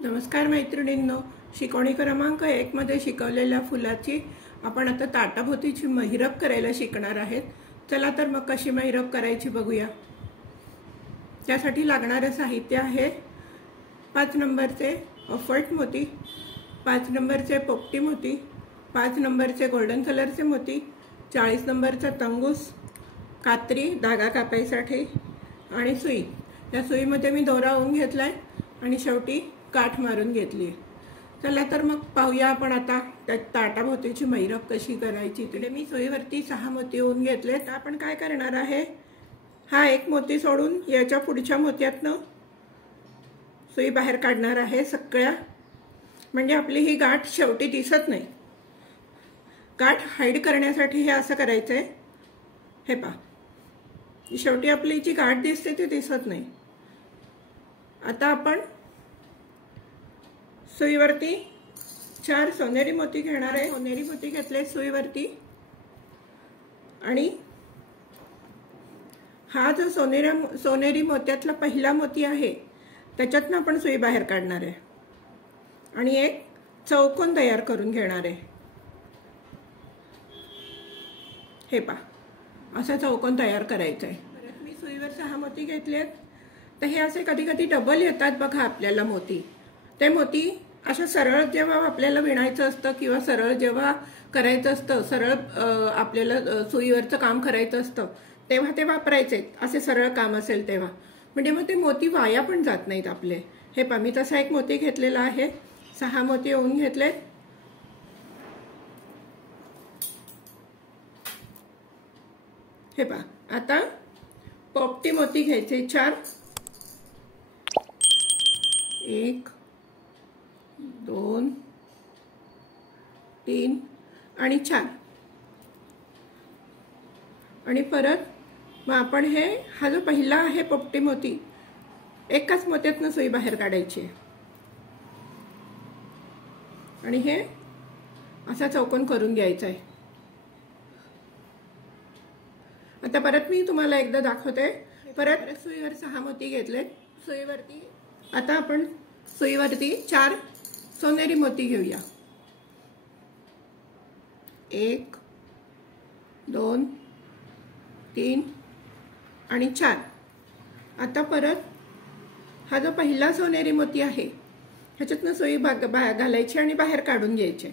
नमस्कार मैत्रिणींनो, शिकवणी क्रमांक 1 मध्ये शिकवलेल्या फुलाची आपण आता ताटाभोवतीची महिरप करायला शिकणार आहेत। चला तर मग कशी महिरप करायची बघूया। त्यासाठी लागणारे साहित्य आहे 5 नंबरचे ऑफर्ट मोती, 5 नंबरचे पोपटी मोती, 5 नंबरचे गोल्डन कलरचे मोती, 40 नंबरचा तंगूस, कात्री धागा कापायसाठी आणि सुई। या सुईमध्ये मी दोरा ओवून घेतलाय आणि शेवटी काठ मारून घेतली। चला तर मग पाहूया आपण आता ताटाभोवतीची महिरप कशी करायची। इकडे मी सुईवरती 6 मोती ओवून घेतले। तर आपण काय करणार आहे, हा एक मोती सोडून याच्या पुढच्या मोत्यातनं सुई बाहेर काढणार आहे सगळ्या, म्हणजे आपली ही गाठ शेवटी दिसत नाही। गाठ हाईड करण्यासाठी हे असं करायचंय। हे पहा, शेवटी आपली जी गाठ दिसते ती दिसत नाही। आता आपण सुईवरती 4 सोनेरी मोती घेणार आहे। सोनेरी मोती घेतले सुईवरती आणि हा जो सोनेरी मोत्यातला पहिला मोती आहे त्याच्यातनं आपण सुई बाहेर काढणार आहे आणि एक चौकोन तयार करून घेणार आहे। हे पहा, असा चौकोन तयार करायचा आहे। परत मी सुईवर 6 मोती घेतलेत। तर हे असे कधी कधी डबल येतात बघा आपल्याला मोती। ते मोती अशा सरळ जेव्हा आपल्याला विणायचं असतं किंवा सरळ जेव्हा करायचं असतं, सरळ आपल्याला सुईवरचं काम करायचं असतं तेव्हा ते वापरायचे। असे सरळ काम असेल तेव्हा, म्हणजे मग ते मोती वाया पण जात नाहीत आपले। हे पहा, मी तसा एक मोती घेतलेला आहे। 6 मोती ओवून घेतले। हे पहा, आता पोपटी मोती घ्यायचे 4, 1 2 3 आणि 4 आणि परत मग आपण हा जो पहिला आहे पोपटी मोती, एकाच मोत्यातनं सुई बाहेर काढायची आणि हे असा चौकोन करून घ्यायचा आहे। आता परत मी तुम्हाला एकदा दाखवते। परत सुईवर 6 मोती घेतले सुईवरती। आता आपण सुईवरती 4 सोनेरी मोती घेऊया। 1 2 3 आणि 4। आता परत हा जो पहिला सोनेरी मोती आहे ह्याच्यातनं सुई घालायची आणि बाहेर काढून घ्यायचे।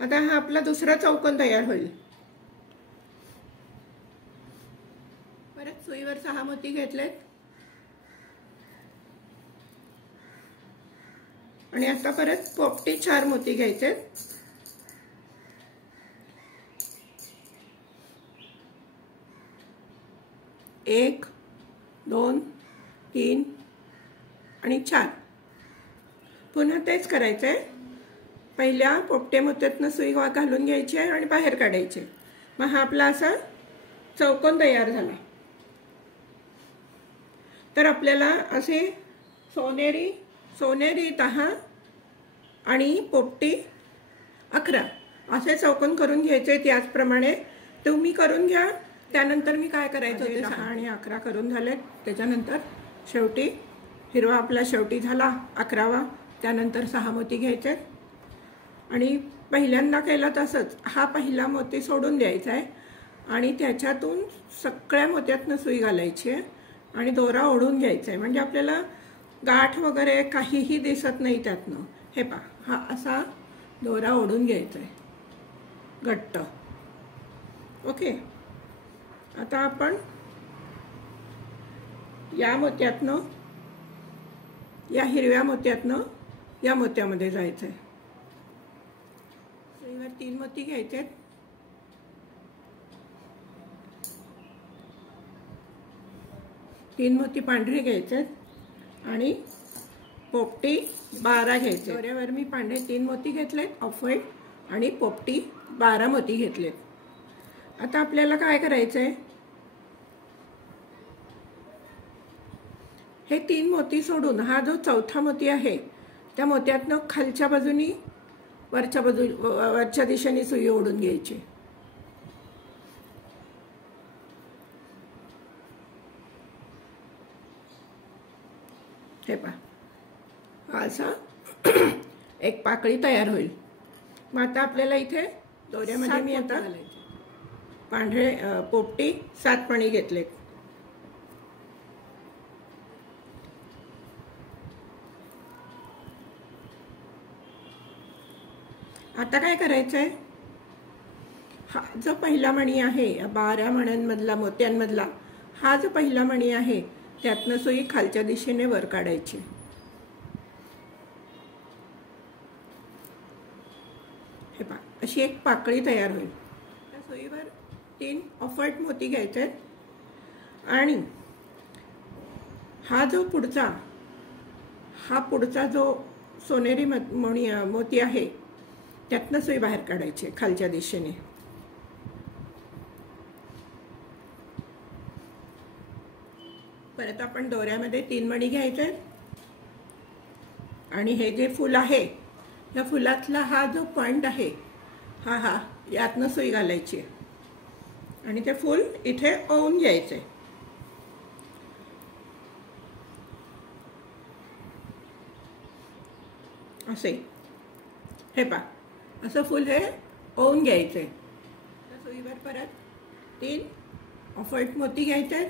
आता हा आपला दुसरा चौकोन तयार होईल। परत सुईवर 6 मोती घेतलेत आणि आता परत पोपटी 4 मोती घ्यायचे। 1 2 3 आणि 4। पुन्हा तेच करायचंय। पहिल्या पोपट्या मोत्यातनं सुई घालून घ्यायची आणि बाहेर काढायचे। मग हा आपला असा चौकोन तयार झाला। तर आपल्याला असे सोनेरी 10 आणि पोपटी 11 असे चौकोन करून घ्यायचे। त्याचप्रमाणे तुम्ही करून घ्या। त्यानंतर मी काय करायचं ते 10 आणि 11 करून झाले। त्याच्यानंतर शेवटी हिरवा आपला शेवटी झाला 11वा। त्यानंतर 6 मोती घ्यायचे आणि पहिल्यांदा केलं तसंच हा पहिला मोती सोडून द्यायचा आहे आणि त्याच्यातून सगळ्या मोत्यातनं सुई घालायची आहे आणि दोरा ओढून घ्यायचा आहे, म्हणजे आपल्याला गाठ वगैरे काहीही दिसत नाही त्यातनं। हे पहा, हा असा दोरा ओढून घ्यायचा आहे घट्ट। ओके, आता आपण या मोत्यातनं, या हिरव्या मोत्यातनं या मोत्यामध्ये जायचं आहे। सुईवर 3 मोती घ्यायचे। 3 मोती पांढरे घ्यायचे आणि पोपटी 12 घ्यायचे। दोऱ्यावर मी पांढरे 3 मोती घेतलेत ऑफ व्हाईट आणि पोपटी 12 मोती घेतलेत। आता आपल्याला काय करायचंय, हे 3 मोती सोडून हा जो चौथा मोती आहे त्या मोत्यातनं खालच्या बाजूनी वरच्या दिशेने सुई ओढून घ्यायची। हे पहा, असा एक पाकळी तयार होईल। मग आता आपल्याला इथे दोऱ्यामध्ये मी आता पांढरे पोपटी 7 मणी घेतले। आता काय करायचंय, हा जो पहिला मणी आहे 12 मण्यांमधला मोत्यांमधला हा जो पहिला मणी आहे त्यातनं सुई खालच्या दिशेने वर काढायची। हे पहा, अशी एक पाकळी तयार होईल। त्या सुईवर 3 ऑफर्ट मोती घ्यायचे आणि हा जो पुढचा जो सोनेरी मोती आहे त्यातनं सुई बाहेर काढायची खालच्या दिशेने। परत आपण दोऱ्यामध्ये 3 मणी घ्यायचे आणि हे जे फूल आहे या फुलातला हा जो पॉइंट आहे हा यातनं सुई घालायची आणि ते फूल इथे ओवून घ्यायचे। असे हे पहा, असं फूल हे ओवून घ्यायचे। सुईवर परत 3 ऑफर्ट मोती घ्यायचे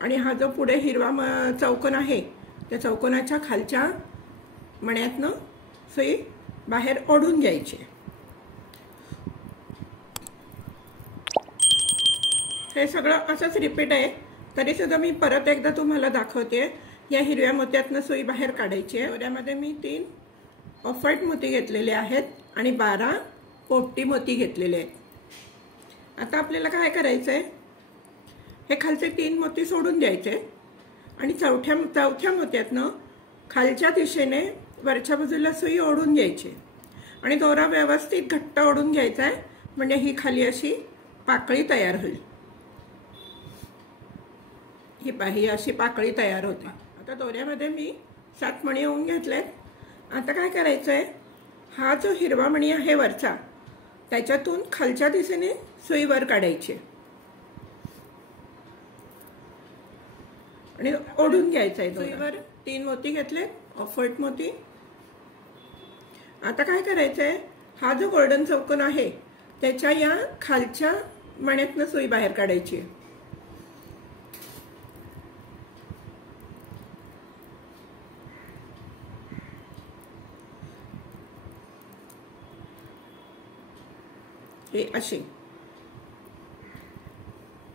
आणि हा जो पुढे हिरवा चौकोन आहे त्या चौकोनाच्या खालच्या मण्यातनं सुई बाहेर ओढून घ्यायची। हे सगळं असंच रिपीट आहे, तरी सुद्धा मी परत एकदा तुम्हाला दाखवते। या हिरव्या मोत्यातनं सुई बाहेर काढायची आहे। दोऱ्यामध्ये मी 3 ऑफर्ट मोती घेतलेले आहेत आणि 12 पोपटी मोती घेतलेले आहेत। आता आपल्याला काय करायचंय, हे खालचे 3 मोती सोडून द्यायचे आणि चौथ्या मोत्यातनं खालच्या दिशेने वरच्या बाजूला सुई ओढून घ्यायची आणि दोरा व्यवस्थित घट्ट ओढून घ्यायचा आहे, म्हणजे ही खाली अशी पाकळी तयार होईल। ही अशी पाकळी तयार होते। आता दोऱ्यामध्ये मी 7 मणी ओवून घेतलेत। आता काय करायचंय, हा जो हिरवा मणी आहे वरचा त्याच्यातून खालच्या दिशेने सुई वर काढायची आणि ओढून घ्यायचंय। सुईवर 3 मोती घेतले ऑफर्ट मोती। आता काय करायचंय, हा जो गोल्डन चौकोन आहे त्याच्या या खालच्या मण्यातनं सुई बाहेर काढायची। हे अशी।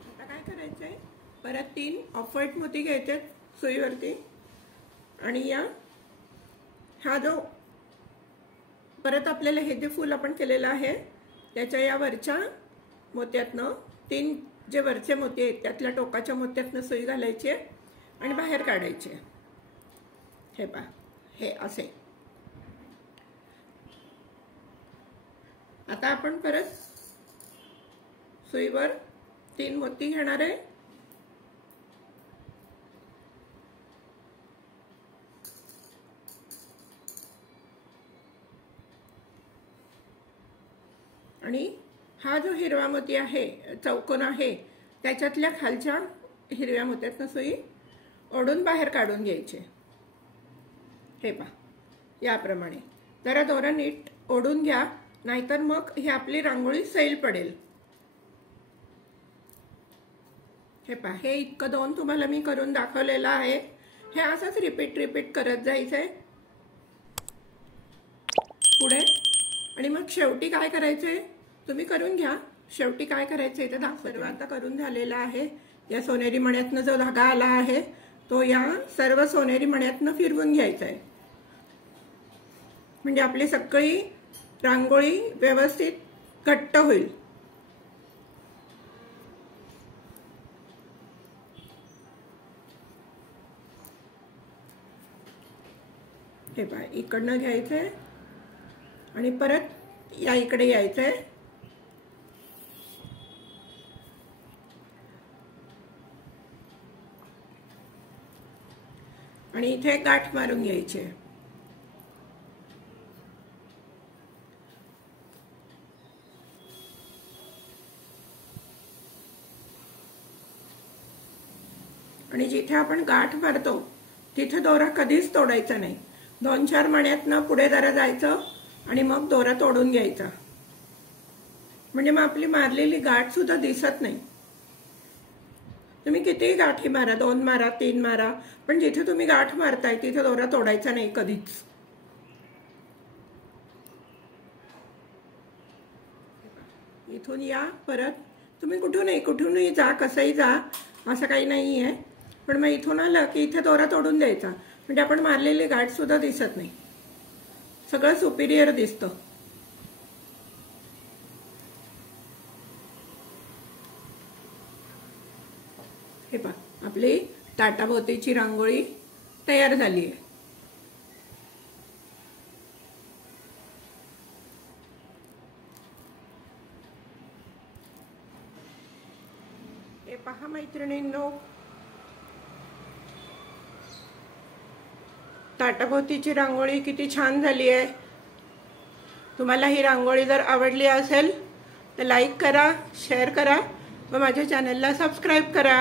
आता काय करायचंय, परत 3 ऑफर्ट मोती घ्यायचे सुईवरती आणि हा जो परत आपल्याला हे जे फूल आपण केलेलं आहे त्याच्या या वरच्या मोत्यातनं 3 जे वरचे मोती आहेत त्यातल्या टोकाच्या मोत्यातनं सुई घालायची आणि बाहेर काढायचे। हे पहा, हे असे। आता आपण परत सुईवर 3 मोती घेणार आहे आणि हा जो हिरवा मोती आहे चौकोन आहे त्याच्यातल्या खालच्या हिरव्या मोत्यातनं सुई ओढून बाहेर काढून घ्यायचे। हे पहा, याप्रमाणे जरा दोरा नीट ओढून घ्या, नाहीतर मग ही आपली रांगोळी सैल पडेल। हे पहा, हे इतकं 2 तुम्हाला मी करून दाखवलेलं आहे। हे असंच रिपीट करत जायचंय पुढे आणि मग शेवटी काय करायचंय तुम्ही करून घ्या। शेवटी काय करायचंय ते सर्व आता करून झालेलं आहे। या सोनेरी मण्यातनं जो धागा आला आहे तो या सर्व सोनेरी मण्यातनं फिरवून घ्यायचा आहे, म्हणजे आपली सगळी रांगोळी व्यवस्थित घट्ट होईल। हे पहा, इकडनं घ्यायचंय आणि परत या इकडे यायचंय आणि इथे गाठ मारून घ्यायची। आणि जिथे आपण गाठ मारतो तिथे दोरा कधीच तोडायचा नाही. 2-4 मण्यातनं पुढे जरा जायचं आणि मग दोरा तोडून घ्यायचा. म्हणजे मग आपली मारलेली गाठ सुद्धा दिसत नाही. तुम्ही कितीही गाठी मारा, 2 मारा, 3 मारा, पण जिथे तुम्ही गाठ मारताय तिथे दोरा तोडायचा नाही कधीच. इथून या, परत तुम्ही कुठूनही जा, कसंही जा, असं काही नाही आहे. पण मग इथून आलं की इथे दोरा तोडून द्यायचा, म्हणजे आपण मारलेली गाठ सुद्धा दिसत नाही, सगळं सुपिरियर दिसतं. हे पहा, आपली ताटाभोवतीची रांगोळी तयार झाली आहे. हे पहा मैत्रिणींनो, ताटाभोवतीची रांगोळी किती छान झाली आहे. तुम्हाला ही रांगोळी जर आवडली असेल तर लाईक करा, शेअर करा व माझ्या चॅनलला सबस्क्राईब करा.